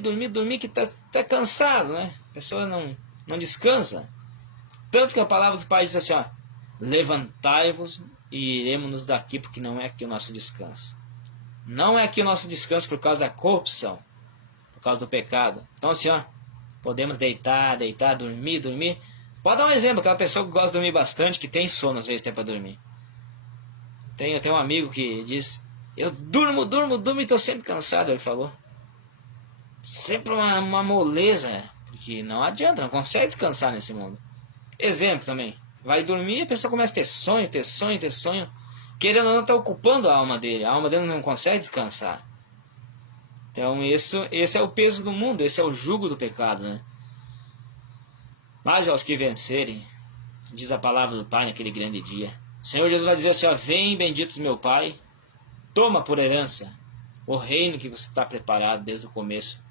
que está cansado, né? A pessoa não descansa. Tanto que a palavra do Pai diz assim, ó, levantai-vos e iremos-nos daqui, porque não é aqui o nosso descanso. Não é aqui o nosso descanso por causa da corrupção, por causa do pecado. Então assim, ó, podemos deitar, dormir. Pode dar um exemplo, aquela pessoa que gosta de dormir bastante, que tem sono às vezes até para dormir. Tem um amigo que diz, eu durmo e estou sempre cansado, ele falou. Sempre uma moleza, porque não adianta, não consegue descansar nesse mundo. Exemplo também, vai dormir e a pessoa começa a ter sonho. Querendo ou não, está ocupando a alma dele não consegue descansar. Então esse é o peso do mundo, esse é o jugo do pecado, né? Mas aos que vencerem, diz a palavra do Pai naquele grande dia, o Senhor Jesus vai dizer assim, ó, vem benditos meu Pai, toma por herança o reino que você está preparado desde o começo,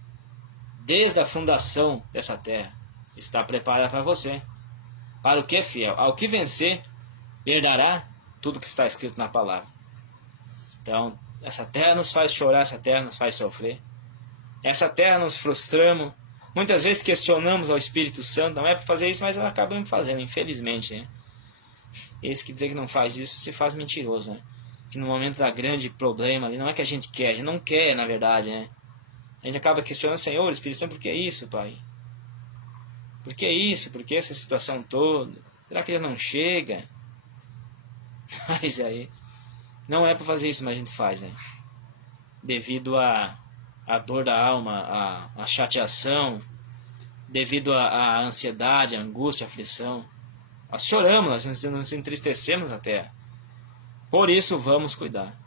desde a fundação dessa terra, está preparado para você. Para o que é fiel, ao que vencer, herdará tudo que está escrito na palavra. Então, essa terra nos faz chorar, essa terra nos faz sofrer. Essa terra nos frustramos. Muitas vezes questionamos ao Espírito Santo, não é para fazer isso, mas acabamos fazendo, infelizmente, né? Esse que dizer que não faz isso se faz mentiroso, né? Que no momento da grande problema ali, não é que a gente não quer, na verdade, né? A gente acaba questionando, Senhor, Espírito Santo, por que isso, Pai? Por que isso? Por que essa situação toda? Será que ele não chega? Mas aí, não é para fazer isso, mas a gente faz, né? Devido a dor da alma, a chateação, devido a ansiedade, a angústia, a aflição. Nós choramos, nós nos entristecemos até. Por isso, vamos cuidar.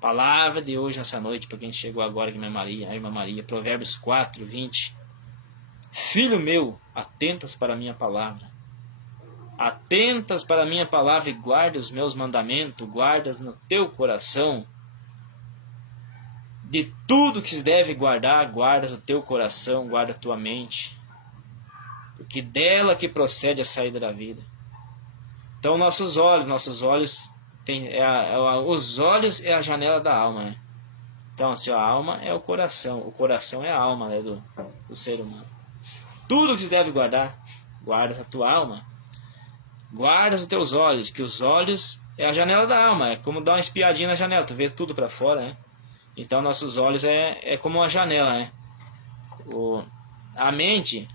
Palavra de hoje, nessa noite, para quem chegou agora, que a irmã Maria, Provérbios 4, 20. Filho meu, atentas para a minha palavra. Atentas para a minha palavra e guarda os meus mandamentos, guardas no teu coração. De tudo que se deve guardar, guardas o teu coração, guarda a tua mente. Porque dela que procede a saída da vida. Então nossos olhos os olhos é a janela da alma, né? Então assim, a alma é o coração é a alma, né, do ser humano. Tudo que se deve guardar, guarda a tua alma. Guarda os teus olhos, que os olhos é a janela da alma, é como dar uma espiadinha na janela, tu vê tudo para fora, né? Então nossos olhos é como uma janela, né? A mente,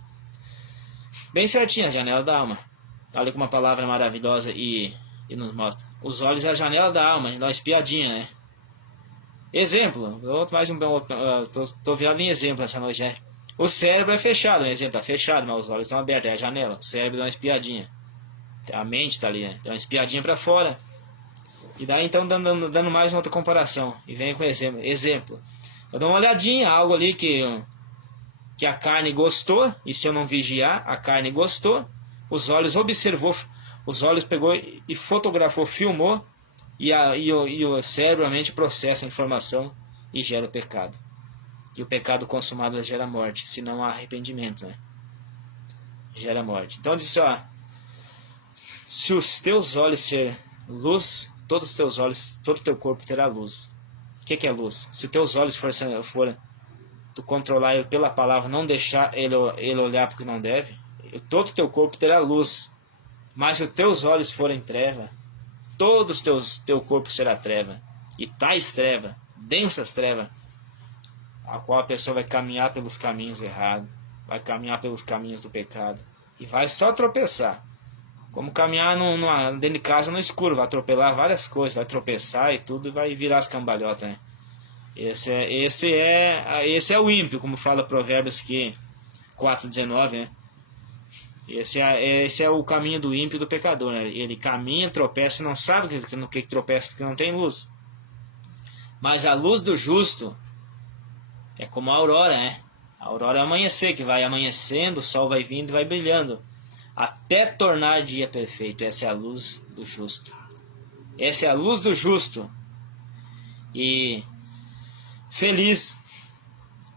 bem certinha, a janela da alma. Olha como uma palavra maravilhosa e nos mostra. Os olhos é a janela da alma, a gente dá uma espiadinha, né? Exemplo, tô virado em exemplo essa noite, né? O cérebro é fechado, um exemplo, tá fechado, mas os olhos estão abertos, é a janela. O cérebro dá uma espiadinha. A mente tá ali, né? Dá uma espiadinha para fora. E daí então dando mais uma outra comparação. E vem com exemplo. Eu dou uma olhadinha, algo ali que a carne gostou, e se eu não vigiar, a carne gostou, os olhos observou, os olhos pegou e fotografou, filmou, e o cérebro, a mente processa a informação e gera o pecado. E o pecado consumado gera morte, se não há arrependimento, né? Gera morte. Então diz ó, se os teus olhos ser luz, todos os teus olhos, todo o teu corpo terá luz. O que é luz? Se os teus olhos for tu controlar ele pela palavra, não deixar ele olhar porque não deve, todo o teu corpo terá luz. Mas se os teus olhos forem treva, todo teu corpo será treva. E tais treva, densas trevas, a qual a pessoa vai caminhar pelos caminhos errados, vai caminhar pelos caminhos do pecado e vai só tropeçar. Como caminhar dentro de casa no escuro, vai atropelar várias coisas, vai tropeçar e tudo, e vai virar as cambalhotas, né? Esse é o ímpio, como fala Provérbios 4:19, né? Esse é o caminho do ímpio e do pecador, né? Ele caminha, tropeça e não sabe no que tropeça, porque não tem luz. Mas a luz do justo é como a aurora, né? A aurora é o amanhecer, que vai amanhecendo, o sol vai vindo e vai brilhando, até tornar dia perfeito. Essa é a luz do justo. Essa é a luz do justo. E feliz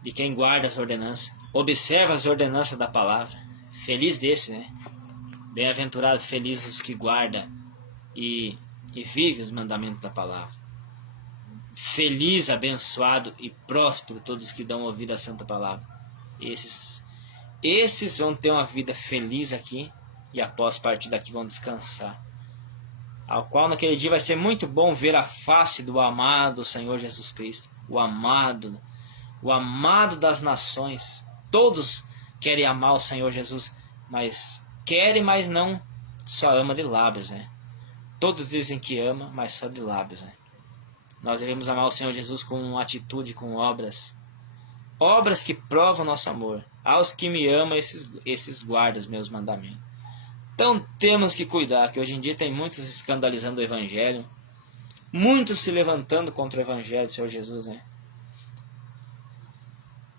de quem guarda as ordenanças, observa as ordenanças da palavra. Feliz desse, né? Bem-aventurado, feliz os que guardam e vivem os mandamentos da palavra. Feliz, abençoado e próspero todos que dão ouvido à santa palavra. Esses vão ter uma vida feliz aqui e após partir daqui vão descansar. Ao qual naquele dia vai ser muito bom ver a face do amado Senhor Jesus Cristo. O amado das nações. Todos querem amar o Senhor Jesus, mas não só ama de lábios, né? Todos dizem que ama, mas só de lábios, né? Nós devemos amar o Senhor Jesus com atitude, com obras. Obras que provam nosso amor. Aos que me amam, esses guardam os meus mandamentos. Então temos que cuidar, que hoje em dia tem muitos escandalizando o Evangelho. Muitos se levantando contra o Evangelho do Senhor Jesus, né?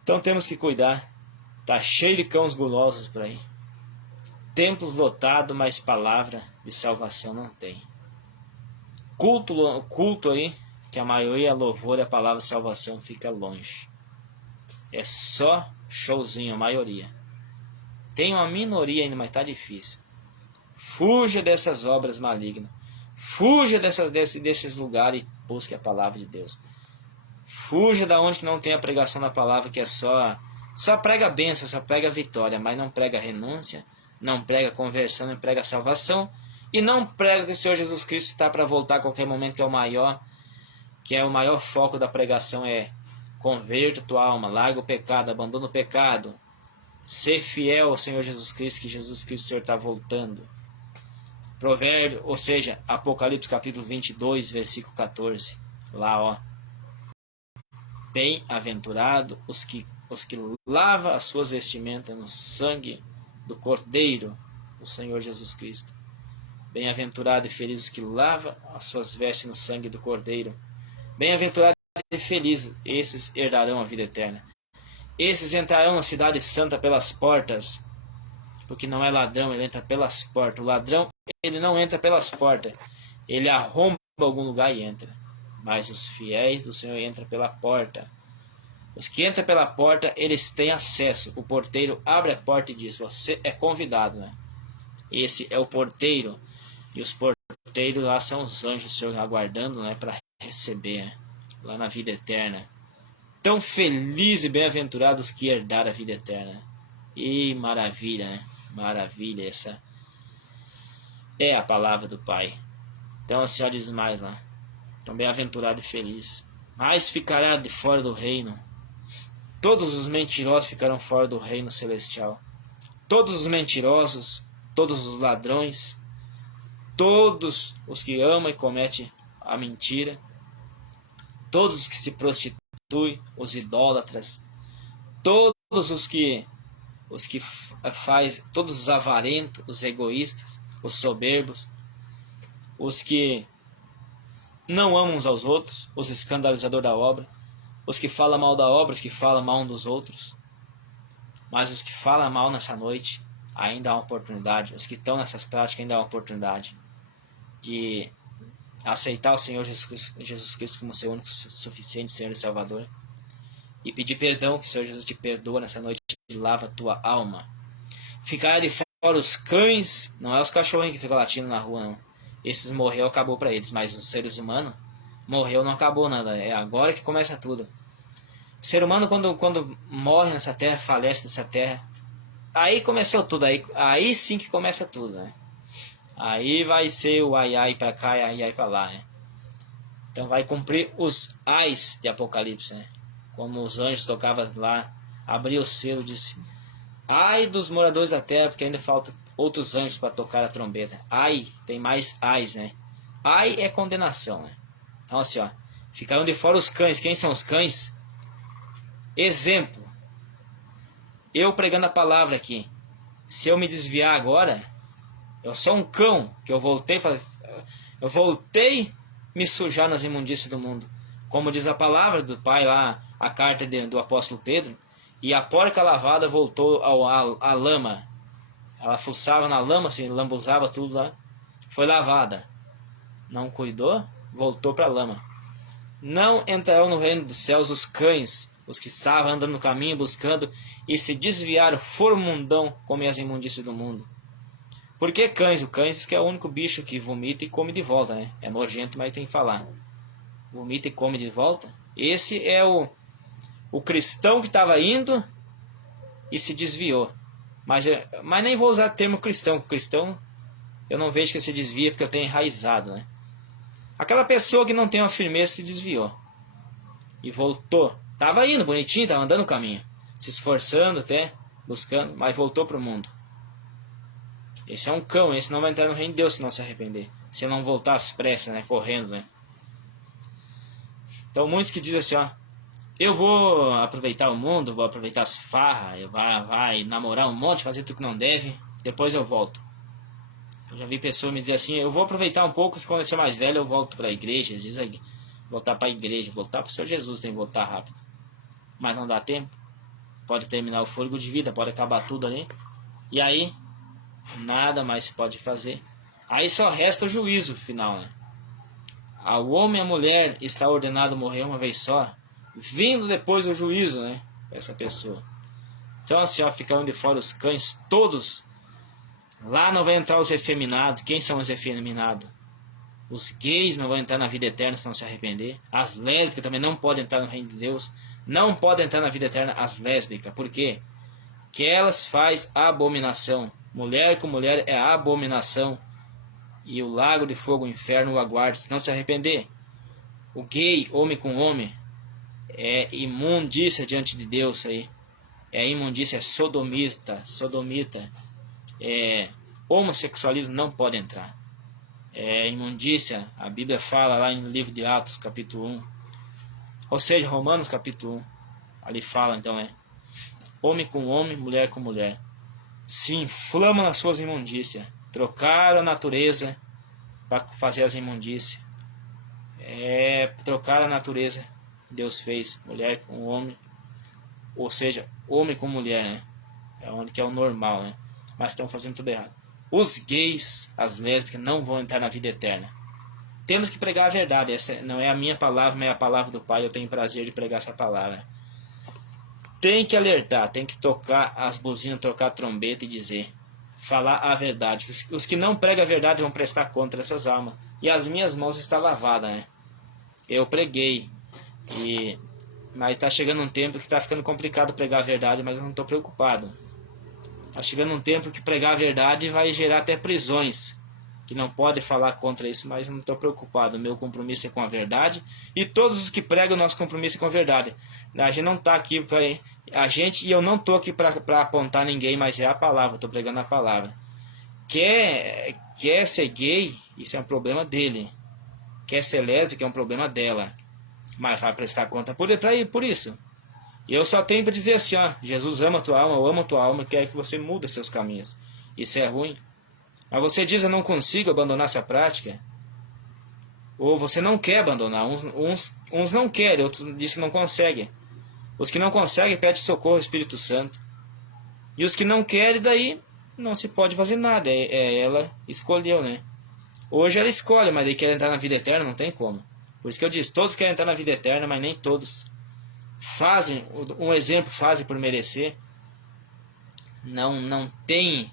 Então temos que cuidar. Tá cheio de cães gulosos por aí. Templos lotados, mas palavra de salvação não tem. Culto aí, que a maioria louvor e a palavra salvação fica longe. É só showzinho, a maioria. Tem uma minoria ainda, mas tá difícil. Fuja dessas obras malignas. Fuja desses lugares e busque a palavra de Deus. Fuja da onde que não tem a pregação da palavra, que é só prega bênção, só prega vitória, mas não prega renúncia, não prega conversão, não prega salvação, e não prega que o Senhor Jesus Cristo está para voltar a qualquer momento, que é o maior foco da pregação, é converta tua alma, larga o pecado, abandona o pecado, ser fiel ao Senhor Jesus Cristo, que Jesus Cristo o Senhor está voltando. Provérbio, ou seja, Apocalipse capítulo 22, versículo 14, lá ó, bem-aventurado os que lavam as suas vestimentas no sangue do Cordeiro, o Senhor Jesus Cristo. Bem-aventurado e feliz os que lavam as suas vestes no sangue do Cordeiro. Bem-aventurado e feliz, esses herdarão a vida eterna. Esses entrarão na cidade santa pelas portas, porque não é ladrão, ele entra pelas portas. O ladrão, ele não entra pelas portas, ele arromba algum lugar e entra. Mas os fiéis do Senhor entram pela porta. Os que entram pela porta, eles têm acesso. O porteiro abre a porta e diz: você é convidado, né? Esse é o porteiro. E os porteiros lá são os anjos do Senhor aguardando, né, para receber, né, lá na vida eterna. Tão felizes e bem-aventurados que herdaram a vida eterna. E maravilha, né? Maravilha, essa é a palavra do Pai. Então o Senhor diz mais lá: então bem-aventurado e feliz. Mas ficará de fora do reino. Todos os mentirosos ficarão fora do reino celestial. Todos os mentirosos, todos os ladrões, todos os que amam e cometem a mentira, todos os que se prostituem, os idólatras, todos os que todos os avarentos, os egoístas, os soberbos, os que não amam uns aos outros, os escandalizadores da obra, os que falam mal da obra, os que falam mal um dos outros. Mas os que falam mal nessa noite, ainda há uma oportunidade. Os que estão nessas práticas, ainda há uma oportunidade de aceitar o Senhor Jesus Cristo como seu único suficiente Senhor e Salvador, e pedir perdão, que o Senhor Jesus te perdoa nessa noite e lava a tua alma. Ficará de fora os cães, não é os cachorrinhos que ficam latindo na rua, não. Esses morreu, acabou para eles, mas os seres humanos, morreu, não acabou nada, é agora que começa tudo. O ser humano, quando morre nessa terra, falece nessa terra, aí começou tudo, aí sim que começa tudo, né? Aí vai ser o ai ai pra cá e ai ai pra lá, né? Então vai cumprir os ais de Apocalipse, né? Como os anjos tocavam lá, abriu o selo, disse: ai dos moradores da terra, porque ainda falta outros anjos para tocar a trombeta. Ai, tem mais ais, né? Ai é condenação, né? Então assim, ó, ficaram de fora os cães. Quem são os cães? Exemplo, eu pregando a palavra aqui. Se eu me desviar agora, eu sou um cão, que eu voltei me sujar nas imundícias do mundo. Como diz a palavra do Pai lá, a carta do apóstolo Pedro, e a porca lavada voltou à lama. Ela fuçava na lama, assim, lambuzava tudo lá. Foi lavada. Não cuidou, voltou para a lama. Não entrarão no reino dos céus os cães, os que estavam andando no caminho buscando e se desviaram, foram mundão, comem as imundícias do mundo. Por que cães? O cães que é o único bicho que vomita e come de volta, né? É nojento, mas tem que falar. Vomita e come de volta. Esse é o cristão que estava indo e se desviou. Mas nem vou usar o termo cristão. O cristão eu não vejo que se desvia porque eu tenho enraizado, né? Aquela pessoa que não tem uma firmeza se desviou. E voltou. Estava indo bonitinho, estava andando o caminho. Se esforçando até, buscando, mas voltou para o mundo. Esse é um cão, esse não vai entrar no reino de Deus se não se arrepender. Se não voltar às pressas, né? Correndo, né? Então muitos que dizem assim, ó, eu vou aproveitar o mundo, vou aproveitar as farras, vai namorar um monte, fazer tudo que não deve, depois eu volto. Eu já vi pessoas me dizer assim, eu vou aproveitar um pouco, quando eu ser mais velho eu volto para a igreja, às vezes voltar para a igreja, voltar para o Senhor Jesus, tem que voltar rápido. Mas não dá tempo, pode terminar o fôlego de vida, pode acabar tudo ali, e aí nada mais se pode fazer. Aí só resta o juízo final, né? Ao homem e à mulher está ordenado morrer uma vez só, vindo depois o juízo, né? Essa pessoa. Então assim, ó, ficaram de fora os cães todos. Lá não vai entrar os efeminados. Quem são os efeminados? Os gays não vão entrar na vida eterna se não se arrepender. As lésbicas também não podem entrar no reino de Deus. Não podem entrar na vida eterna as lésbicas. Por quê? Que elas fazem abominação. Mulher com mulher é abominação. E o lago de fogo, o inferno o aguarda se não se arrepender. O gay, homem com homem, é imundícia diante de Deus aí. É imundícia, é sodomita. Homossexualismo não pode entrar. É imundícia, a Bíblia fala lá no livro de Atos, capítulo 1. Ou seja, Romanos, capítulo 1. Ali fala, então, homem com homem, mulher com mulher. Se inflamam nas suas imundícias. Trocaram a natureza para fazer as imundícias. Trocaram a natureza que Deus fez. Mulher com homem. Ou seja, homem com mulher, né? É onde que é o normal, né? Mas estão fazendo tudo errado. Os gays, as lésbicas, não vão entrar na vida eterna. Temos que pregar a verdade. Essa não é a minha palavra, mas é a palavra do Pai. Eu tenho prazer de pregar essa palavra. Tem que alertar, tem que tocar as buzinas, tocar a trombeta e dizer, falar a verdade. Os que não pregam a verdade vão prestar conta dessas almas. E as minhas mãos estão lavadas, né? Eu preguei. Mas está chegando um tempo que está ficando complicado pregar a verdade, mas eu não estou preocupado. Está chegando um tempo que pregar a verdade vai gerar até prisões. Que não pode falar contra isso, mas eu não estou preocupado. O meu compromisso é com a verdade. E todos os que pregam, o nosso compromisso é com a verdade. A gente não está aqui para... E eu não estou aqui para apontar ninguém, mas é a palavra. Estou pregando a palavra. Quer ser gay, isso é um problema dele. Quer ser lésbica, é um problema dela. Mas vai prestar conta por isso. Eu só tenho para dizer assim, ó, Jesus ama a tua alma, eu amo a tua alma, quer que você mude seus caminhos. Isso é ruim. Mas você diz, eu não consigo abandonar essa prática. Ou você não quer abandonar. Uns não querem, outros dizem que não conseguem. Os que não conseguem pedem socorro ao Espírito Santo. E os que não querem, daí não se pode fazer nada. Ela escolheu, né? Hoje ela escolhe, mas daí quer entrar na vida eterna, não tem como. Por isso que eu disse, todos querem entrar na vida eterna, mas nem todos fazem, um exemplo fazem por merecer. Não tem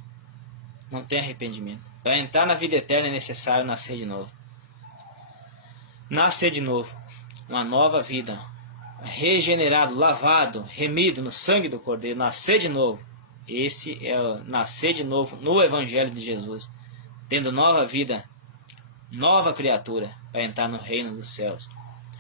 arrependimento. Para entrar na vida eterna é necessário nascer de novo. Nascer de novo. Uma nova vida. Regenerado, lavado, remido no sangue do Cordeiro. Nascer de novo. Esse é o nascer de novo no Evangelho de Jesus, tendo nova vida, nova criatura, para entrar no reino dos céus.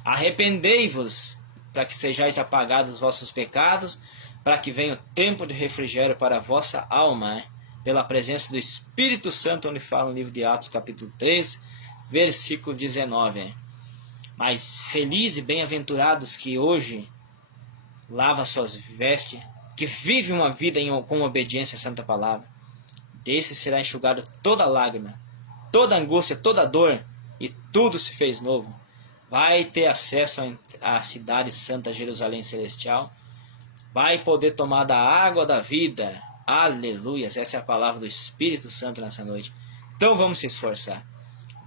Arrependei-vos, para que sejais apagados os vossos pecados, para que venha o tempo de refrigério para a vossa alma, pela presença do Espírito Santo, onde fala no livro de Atos, capítulo 3, versículo 19. Mas felizes e bem-aventurados que hoje lava suas vestes, que vive uma vida com obediência à santa palavra. Desse será enxugada toda lágrima, toda angústia, toda dor, e tudo se fez novo. Vai ter acesso à cidade santa Jerusalém celestial, vai poder tomar da água da vida. Aleluias, essa é a palavra do Espírito Santo nessa noite. Então vamos se esforçar,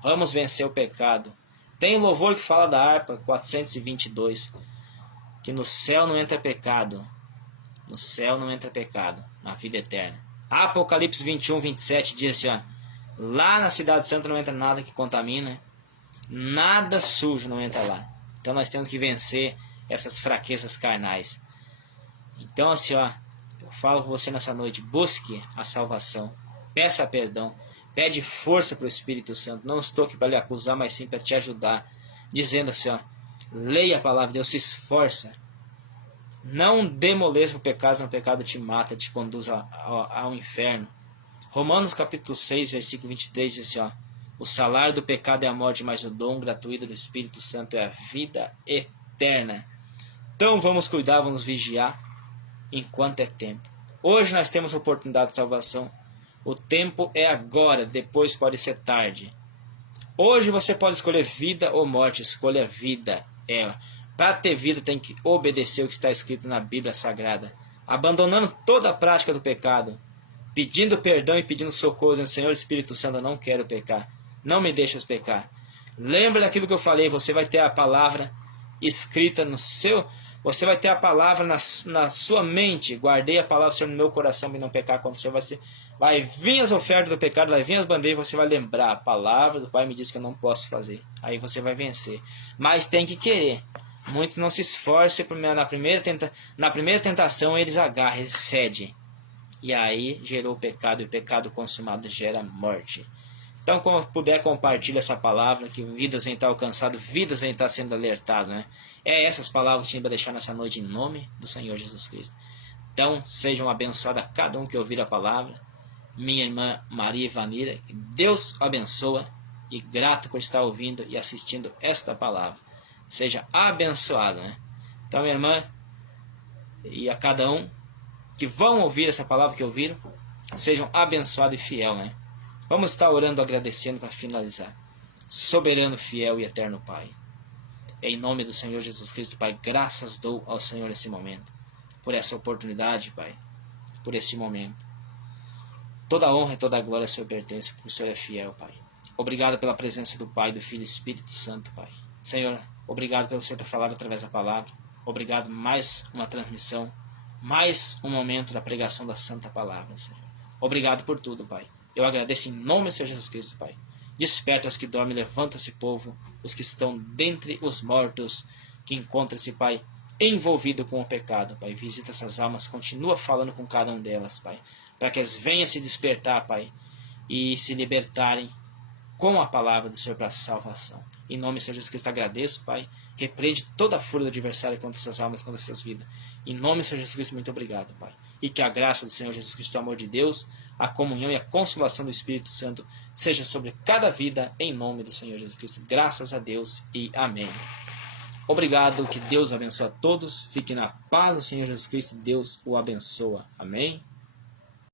vamos vencer o pecado. Tem um louvor que fala da harpa 422, que no céu não entra pecado, no céu não entra pecado, na vida eterna. Apocalipse 21, 27 diz assim, ó, lá na cidade santa não entra nada que contamina, nada sujo não entra lá. Então nós temos que vencer essas fraquezas carnais. Então assim, ó, eu falo com você nessa noite, busque a salvação, peça perdão, pede força para o Espírito Santo. Não estou aqui para lhe acusar, mas sim para te ajudar, dizendo assim, ó, leia a palavra de Deus, se esforça. Não dê moleza para o pecado, senão o pecado te mata, te conduz ao inferno. Romanos capítulo 6, versículo 23 diz assim, ó, o salário do pecado é a morte, mas o dom gratuito do Espírito Santo é a vida eterna. Então vamos cuidar, vamos vigiar enquanto é tempo. Hoje nós temos a oportunidade de salvação. O tempo é agora, depois pode ser tarde. Hoje você pode escolher vida ou morte, escolha vida. Para ter vida tem que obedecer o que está escrito na Bíblia Sagrada, abandonando toda a prática do pecado, pedindo perdão e pedindo socorro, dizendo, Senhor Espírito Santo, eu não quero pecar, não me deixes pecar. Lembra daquilo que eu falei, você vai ter a palavra escrita no seu, você vai ter a palavra na sua mente. Guardei a palavra do Senhor no meu coração para não pecar contra o Senhor. Vai vir as ofertas do pecado, vai vir as bandeiras, você vai lembrar, a palavra do Pai me diz que eu não posso fazer. Aí você vai vencer. Mas tem que querer. Muitos não se esforçam, na primeira tentação eles agarram, eles cedem. E aí gerou o pecado, e o pecado consumado gera morte. Então, como puder, compartilhe essa palavra, que vidas vêm estar alcançadas, vidas vêm estar sendo alertadas, né? É essas palavras que a gente vai deixar nessa noite em nome do Senhor Jesus Cristo. Então, sejam abençoados cada um que ouvir a palavra. Minha irmã Maria Ivanira, que Deus abençoa, e grato por estar ouvindo e assistindo esta palavra. Seja abençoado, né? Então, minha irmã, e a cada um que vão ouvir essa palavra que ouviram, sejam abençoados e fiel, né? Vamos estar orando, agradecendo para finalizar. Soberano, fiel e eterno Pai, em nome do Senhor Jesus Cristo, Pai, graças dou ao Senhor nesse momento, por essa oportunidade, Pai, por esse momento. Toda a honra e toda a glória ao Senhor pertence, porque o Senhor é fiel, Pai. Obrigado pela presença do Pai, do Filho e do Espírito Santo, Pai. Senhor, obrigado pelo Senhor ter falado através da palavra. Obrigado mais uma transmissão, mais um momento da pregação da Santa Palavra, Senhor. Obrigado por tudo, Pai. Eu agradeço em nome do Senhor Jesus Cristo, Pai. Desperta os que dormem, levanta-se, povo, os que estão dentre os mortos, que encontra-se, Pai, envolvido com o pecado, Pai. Visita essas almas, continua falando com cada um delas, Pai, para que elas venham se despertar, Pai, e se libertarem com a palavra do Senhor para a salvação. Em nome do Senhor Jesus Cristo, agradeço, Pai. Repreende toda a fúria do adversário contra essas almas, contra essas vidas. Em nome do Senhor Jesus Cristo, muito obrigado, Pai. E que a graça do Senhor Jesus Cristo, o amor de Deus, a comunhão e a consolação do Espírito Santo seja sobre cada vida, em nome do Senhor Jesus Cristo. Graças a Deus e amém. Obrigado, que Deus abençoe a todos. Fique na paz do Senhor Jesus Cristo. Deus o abençoa. Amém.